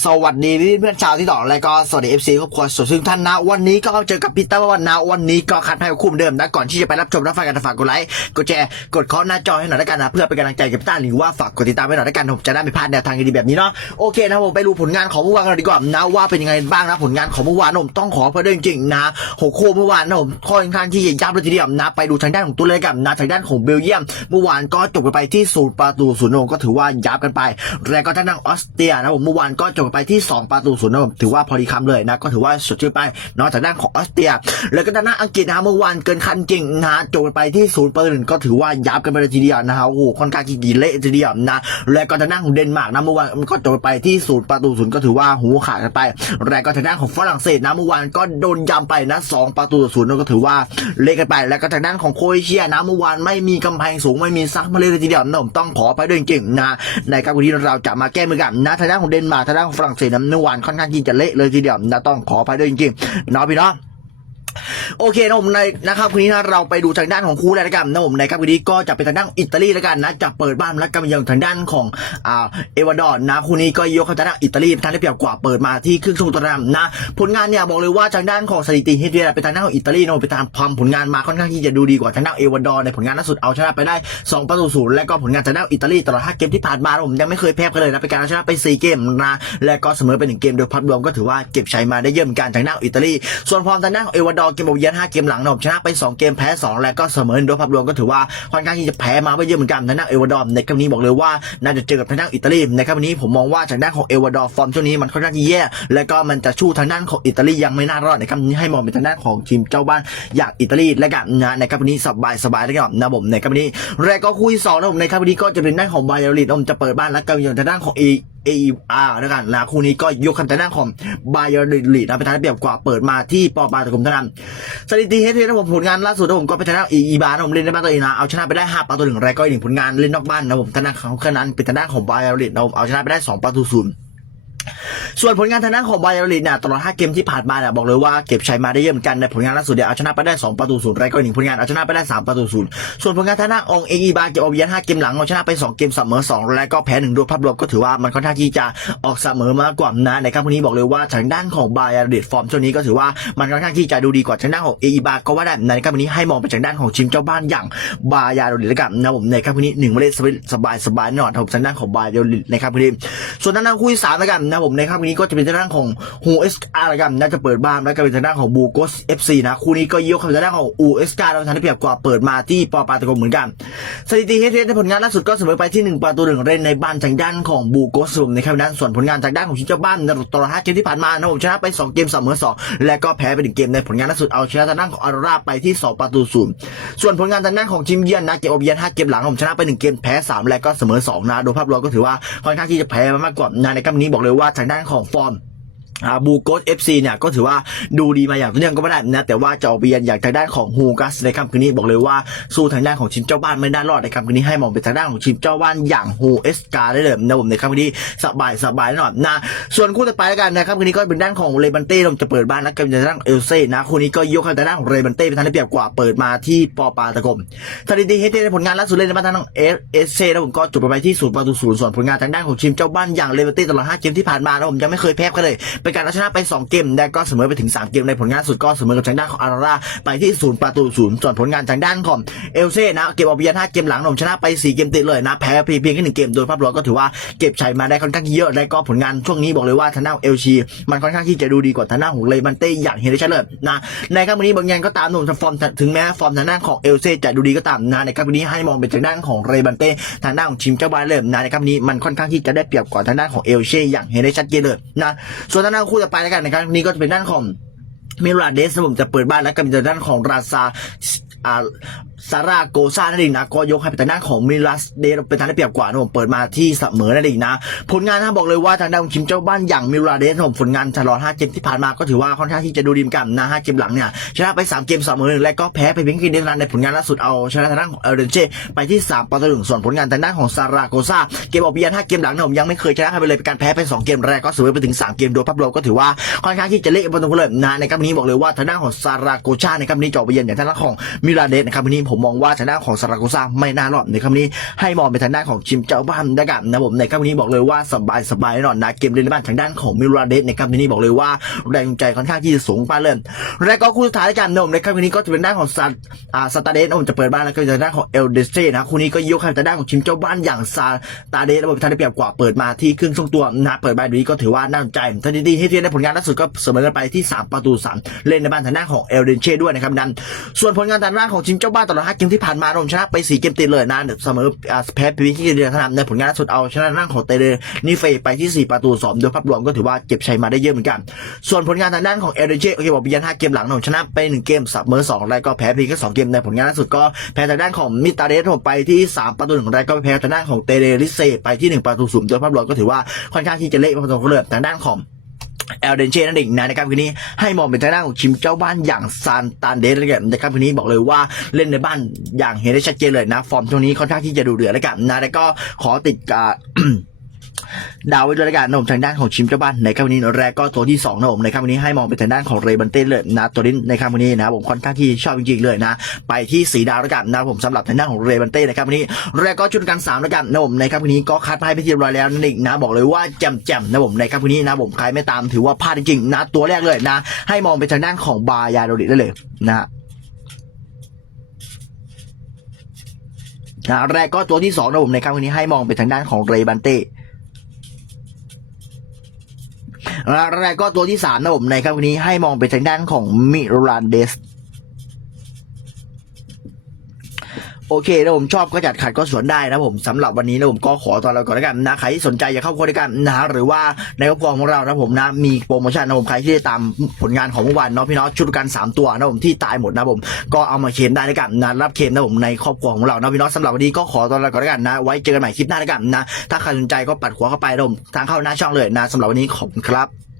สวัสดีพี่เพื่อนชาวที่ต่อและก็สวัสดีเอฟซีครอบครัวสุดซึ่งท่านนะวันนี้ก็เจอกับพีเตอร์วันนะวันนี้ก็คัดให้คู่เหมือนเดิมนะก่อนที่จะไปรับชมรับฟังกันฝากกดไลค์กดแชร์กดคาะหน้าจอให้หน่อยล้กันนะเพื่อเป็นกำลังใจกับพี่ต้าหรือว่าฝากกดติดตามให้หน่อยล้กันผมจะได้ไม่พลาดแนวทางดีๆแบบนี้เนาะโอเคนะผมไปดูผลงานของเมื่อวานกันดีกว่านะว่าเป็นยังไงบ้างนะผลงานของเมื่อวานผมต้องขอเพื่อด้วยจริงๆนะหัวโคเมื่อวานนะผมค่อนข้างที่จะยับเลยทีเดียวนะไปดูทางด้านของตัวเลขกันนะทางด้านของเบลเยียม เมื่อวานก็จบไปที่ศูนย์ประตูศูนย์ก็ถือว่ายับกันไป แล้วก็ทางด้านออสเตรียนะผมเมื่อวานก็จบไปที่ 2 ประตูศูนย์นะผมถือว่าพอดีคำเลยนะ ก็ถือว่าสุดชื่อไปนอกจากด้านของออสเตรีย แล้วก็ทางด้าอังกฤษนะเมื่อวานเกินคันจริงนะจบไปที่ศูนย์ประตูหนึ่งก็ถือว่ายับกันไปเลยทีเดียวนะฮะโอ้โหค่อนข้างที่ดีเละทีเดียวนะแล้วก็ทางด้าของเดนมาร์กนะเมื่อวานก็จบไปที่ศูนย์ประตูศูนย์ก็ถือว่าหูขาดกันไปแล้วก็ทางด้านของฝรั่งเศสนะเมื่อวานก็โดนยำไปนะสองประตูศูนย์ก็ถือว่าเละกันไป แล้วก็ทางด้านของโครเอเชียนะเมื่อวานไม่มีกำแพงสูงไม่มีซักมาเลยทีเดียวนะผมต้องขอไปด้วยจริงนะในการวันนี้เราจะมาแก้มือกันนะทางด้านของเดนมาร์กทางด้านฝรั่งเศสนะเมื่อวานค่อนข้างที่จะเละเลยทีเดียวนะต้องขอไปด้วยจริงๆนะพี่เนาะ โอเคนะผมในนะครับวันนี้นะเราไปดูทางด้านของคู่แรกแล้วกันนะผมในครับวันนี้ก็จะเป็นทางด้านอิตาลีแล้วกันนะจะเปิดบ้านแล้วกันยังทางด้านของอ่าเอวาดอร์นะคู่นี้ก็ยกทางด้านอิตาลีเป็นทางได้เปรียบกว่าเปิดมาที่ครึ่งชั่วโมงตัวนั้นนะผลงานเนี่ยบอกเลยว่าทางด้านของสถิติเฮดเวียเป็นทางด้านของอิตาลีนะไปตามความผลงานมาค่อนข้างที่จะดูดีกว่าทางด้านเอวาดอร์ในผลงานล่าสุดเอาชนะไปได้สองประตูศูนย์และก็ผลงานทางด้านอิตาลีตลอดห้าเกมที่ผ่านมาผมยังไม่เคยแพ้กันเลยนะเป็นการเอาชนะไปสี่เกมนะและก็เสมอไปหนึ่งเกมโดยภาพรวมก็ถือว่าเก็บชัยมาได้เยอะเหมือนกันทางด้านอิตาลีส่วนฟอร์มทางด้านเอวาดอร์เกมบุกเยือนห้าเกมหลังนะผมชนะไป 2 เกมแพ้ 2 แล้วก็เสมอโดยภาพรวมก็ถือว่าค่อนข้างที่จะแพ้มาไม่เยอะเหมือนกันทางด้านเอวาดอร์ในครั้งนี้บอกเลยว่าน่าจะเจอกับทางด้านอิตาลีในครั้งนี้ผมมองว่าทางด้านของเอวาดอร์ฟอร์มช่วงนี้มันค่อนข้างที่แย่ และก็มันจะชู้ทางด้านของอิตาลียังไม่น่ารอดในครั้งนี้ให้มองเป็นทางด้านของทีมเจ้าบ้านอย่างอิตาลีและกันนะในครั้งนี้สบายสบายแล้วกันนะผมในครั้งนี้แรกก็คู่ที่สองนะผมในครั้งนี้ก็จะเป็นด้านของไบเยอริดผมจะเปิดบ้านและก็อย่ทางด้านของ เอเออาร์แล้วกันนะคู่นี้ก็ยกคำแต่หน้าของบาเยอร์ลีดนะเป็นทางเปรียบกว่าเปิดมาที่ปอปาตะกุมเท่านั้นสถิติเฮดเทนะผมผลงานล่าสุดนะผมก็เป็นทางอีบาร์นะผมเล่นในบ้านตัวเองนะเอาชนะไปได้5ประตูหนึ่งรก็อีกหนึ่งผลงานเล่นนอกบ้านนะผมทางด้านของขนั้นเป็นทางด้านของบาเยอร์ลีดนะผมเอาชนะไปได้สองประตูศูนย์ ส่วนผลงานทางด้านของไบเออร์ลินเนี่ยตลอด 5 เกมที่ผ่านมาเนี่ยบอกเลยว่าเก็บชัยมาได้เยอะเหมือนกันในผลงานล่าสุดเนี่ยเอาชนะไปได้ 2 ประตูศูนย์ไรก็หนึ่งผลงานเอาชนะไปได้ 3 ประตูศูนย์ส่วนผลงานทางด้านองเออีบาเก็บเอาเบียน5เกมหลังเอาชนะไป 2 เกมเสมอ 2 และก็แพ้1โดยภาพรวมก็ถือว่ามันค่อนข้างที่จะออกเสมอมากกว่านะในครั้งนี้บอกเลยว่าทางด้านของไบเออร์ลินฟอร์มช่วงนี้ก็ถือว่ามันค่อนข้างที่จะดูดีกว่าทางด้านของเออีบาก็ว่าได้ในครั้งนี้ให้มองไปทางด้านของทีมเจ้าบ้านอย่างบายาโดลินแล้วกันนะผมในครั้งนี้หนึ่งไม่ได้สบายสบายๆแน่อนครับทางด้านของบายาโดลินในครั้งนี้ส่วนด้านคู่ที่สามแล้วกันนะผมในครั้งนี้ก็จะเป็นทางด้านของฮูเอสอาร์ละกันน่าจะเปิดบ้านแล้วก็เป็นทางด้านของบูโกสเอฟซีนะคู่นี้ก็ยกเข้าไปทางด้านของอูเอสกาเราทางได้เปรียบกว่าเปิดมาที่ปอปาตะกงเหมือนกันสถิติเฮดเในผลงานล่าสุดก็เสมอไปที่1ประตูหนึ่งเล่นในบ้านทางด้านของบูโกสรวมในครับนั้นส่วนผลงานทางด้านของชิงเจ้าบ้านในตลอดห้าเกมที่ผ่านมานะผมชนะไป 2 เกมเสมอ2และก็แพ้ไปหนึ่งเกมในผลงานล่าสุดเอาชนะทางด้านของอาราราไปที่ 2 ประตูศูนย์ส่วนผลงานทางด้านของทีมเยือนนะเกมอบเยือนห้าเกมหลังผมชนะไปหนึ่งเกมแพ้สามและก็เสมอสองนะโดยภาพรวมก็ถือว่าค่อนข้างที่จะแพ้มามากกว่านะในครั้งนี้บอกเลยว่าทางด้านของฟอน บูโกสเอฟซีเนี่ยก็ถือว่าดูดีมาอย่างต่อเนื่องก็ไม่ได้นะแต่ว่าจะอเบียนอย่างทางด้านของฮูกัสในค่ำคืนนี้บอกเลยว่าสู้ทางด้านของทีมเจ้าบ้านไม่ได้รอดในค่ำคืนนี้ให้มองเป็นทางด้านของทีมเจ้าบ้านอย่างฮูเอสกาได้เลยนะผมในค่ำคืนนี้สบายสบายแน่นอนนะส่วนคู่ต่อไปแล้วกันนะครับคืนนี้ก็เป็นด้านของเลบันเต้ผมจะเปิดบ้านแล้วกันทางด้านเอลเซ่นะคู่นี้ก็ยกให้ทางด้านของเลบันเต้เป็นทางได้เปรียบกว่าเปิดมาที่ปอปาตะกรมสถิติเฮดเทในผลงานล่าสุดเล่นในบ้านทางด้านเอเอสเซ่แล้วผมก็จบไปที่ศูนย์ประตูศูนย์ส่วนผลงานทางด้านของทีมเจ้าบ้านอย่างเลบันเต้ตลอดห้าเกมที่ผ่านมานะผมยังไม่เคยแพ้กันเลยเป็นการเอาชนะไปสองเกมและก็เสมอไปถึง 3 เกมในผลงานสุดก็เสมอกับทางด้านของอาราราไปที่ศูนย์ประตูศูนย์ส่วนผลงานทางด้านของเอลเซ่นะเก็บเอาเบียน5เกมหลังผมชนะไป 4 เกมติดเลยนะแพ้เพียงแค่หนึ่งเกมโดยภาพรวมก็ถือว่าเก็บชัยมาได้ค่อนข้างเยอะและก็ผลงานช่วงนี้บอกเลยว่าทางด้านเอลชีมันค่อนข้างที่จะดูดีกว่าทางด้านของเลมันเต้อย่างเห็นได้ชัดเลยนะในครั้งนี้บางอย่างก็ตามหนุ่มฟอร์มถึงแม้ฟอร์มทางด้านของเอลเซ่จะดูดีก็ตามนะในครั้งนี้ให้มองเป็นทางด้านของเรบันเต้ทางด้านของทีมเจ้าบ้านเลยนะในครั้งนี้มันค่อนข้างที่จะได้เปรียบกว่าทางด้านของเอลเช่อย่างเห็นได้ชัดเจนเลยนะส่วนทางด้านคู่จะไปแล้วกันนะครับนี่ก็จะเป็นด้านของมิราเดสผมจะเปิดบ้านแล้วก็มีทางด้านของราซาอ่า ซาร่าโกซานั่นเองนะก็ยกให้เป็นทางด้านของมิราเดสเป็นทางได้เปรียบกว่านะผมเปิดมาที่เสมอนั่นเองนะผลงานนะบอกเลยว่าทางด้านของทีมเจ้าบ้านอย่างมิราเดสผมผลงานตลอด5เกมที่ผ่านมาก็ถือว่าค่อนข้างที่จะดูดีเหมือนกันนะ5เกมหลังเนี่ยชนะไป 3 เกมเสมอหนึ่งและก็แพ้ไปเพียงแค่เดียวเท่านั้นในผลงานล่าสุดเอาชนะทางด้านของเอเดนเช่ไปที่3ประตูหนึ่งส่วนผลงานทางด้านของซาร่าโกซาเกมออกเบียน5เกมหลังนี่ยผมยังไม่เคยชนะใครไปเลยเป็นการแพ้ไปสองเกมแรกก็เสมอไปถึงสามเกมโดยภาพรวมก็ถือว่าค่อนข้างที่จะเละพอสมควเลยนะในครั้งนี้บอกเลยว่าทางด้านของซาราโกชาในครั้งนี้จะออกไปเยือนอย่างทางด้านของมิราเดสในครั้งนี้ผมมองว่าทางด้านของซาราโกซาไม่น่ารอดในครั้งนี้ ให้มองไปทางด้านของชิมเจ้าบ้านนะครับนะผมในครั้งนี้บอกเลยว่าสบายสบายแน่นอนนะเกมเล่นบ้านทางด้านของมิราเดสในครั้งนี้บอกเลยว่าแรงใจค่อนข้างที่จะสูงมากเลยและก็คู่สุดท้ายกันนะผมในครั้งนี้ก็จะเป็นด้านของซาอ่าซาตาเดสผมจะเปิดบ้านแล้วก็จะด้านของเอลเดสเซ่นะคู่นี้ก็ยกให้ทางด้านของชิมเจ้าบ้านอย่างซาตาเดสนะผมทางได้เปรียบกว่าเปิดมาที่ครึ่งช่วงตัวนะเปิดบ้านดูนี้ก็ถือว่าน่าสนใจทันทีที่เทียนในผลงานล่าสุดก็เสมอกันไปที่ 3 ประตู 3 เล่นในบ้านทางด้านของเอลเดนเช่ด้วยนะครับนั้นส่วนผลงานทางด้านของทีมเจ้าบ้านตลอด5เกมที่ผ่านมาผมชนะไป4เกมติดเลยนะเสมอแพ้พีที่เดียวเท่านั้นในผลงานล่าสุดเอาชนะทางของเตเดนิเฟไปที่ 4 ประตู2โดยภาพรวมก็ถือว่าเก็บชัยมาได้เยอะเหมือนกัน ส่วนผลงานทางด้านของเอเดเช่โอเคบอกเบียน5เกมหลังผมชนะไป 1 เกมเสมอ2แล้วก็แพ้พีก็2เกมในผลงานล่าสุดก็แพ้ทางด้านของมิตาเดสผมไปที่ 3 ประตูหนึ่งแล้วก็แพ้ทางด้านของเตเดริเซไปที่ 1 ประตูศูนย์โดยภาพรวมก็ถือว่าค่อนข้างที่จะเละพอสมควรเลยทางด้านของ เอลเดนเช่นั่นเองนะนะครับคืนนี้ให้มองเป็นทางด้านของชิมเจ้าบ้านอย่างซานตานเดสเลยกันนะครับคืนนี้บอกเลยว่าเล่นในบ้านอย่างเห็นได้ชัดเจนเลยนะ ฟอร์มช่วงนี้ค่อนข้างที่จะดูเดือดแล้วกันนะแล้วก็ขอติดกา ดาวไว้ด้วยแล้วกันนะผมทางด้านของชิมเจ้าบ้านในครั้งนี้แรกก็ตัวที่สองนะผมในครั้งนี้ให้มองไปทางด้านของเรบันเต้เลยนะตัวนี้ในครั้งนี้นะผมค่อนข้างที่ชอบจริงๆเลยนะ ไปที่สีดาวล้วกันนะผมสำหรับทางด้านของเรบันเต้ในครั้งนี้แรกก็ชุดกันสามแล้วกันนะผมในครั้งนี้ก็คัดให้ไปที่เรียบร้อยแล้วนั่นเองนะบอกเลยว่าแจ่มๆนะผมในครั้งนี้นะผมใครไม่ตามถือว่าพลาดจริงๆนะตัวแรกเลยนะ ให้มองไปทางด้านของบายาโดริได้เลยนะนะแรกก็ตัวที่สองนะผมในครั้งนี้ให้มองไปทางด้านของเรบันเต้ และแรกก็ตัวที่สามนะผมในครั้งนี้ให้มองไปทางด้านของมิรันเดส โอเคนะผมชอบก็จัดขัดก็สวนได้นะผมสำหรับวันนี้นะผมก็ขอตัวเราก่อนแล้วกันนะใครที่สนใจอยากเข้าครัวด้วยกันนะฮะหรือว่าในครอบครัวของเรานะผมนะมีโปรโมชั่นนะผมใครที่ได้ตามผลงานของเมื่อวานเนาะพี่เนาะชุดกันสามตัวนะผมที่ตายหมดนะผมก็เอามาเค็มได้ด้วยกันนะรับเค็มนะผมในครอบครัวของเรานะพี่เนาะสำหรับวันนี้ก็ขอตัวเราก่อนแล้วกันนะ ไว้เจอกันใหม่คลิปหน้าด้วยกันนะถ้าใครสนใจก็ปัดหัวเข้าไปนะผมทางเข้าหน้าช่องเลยนะสำหรับวันนี้ขอบคุณครับ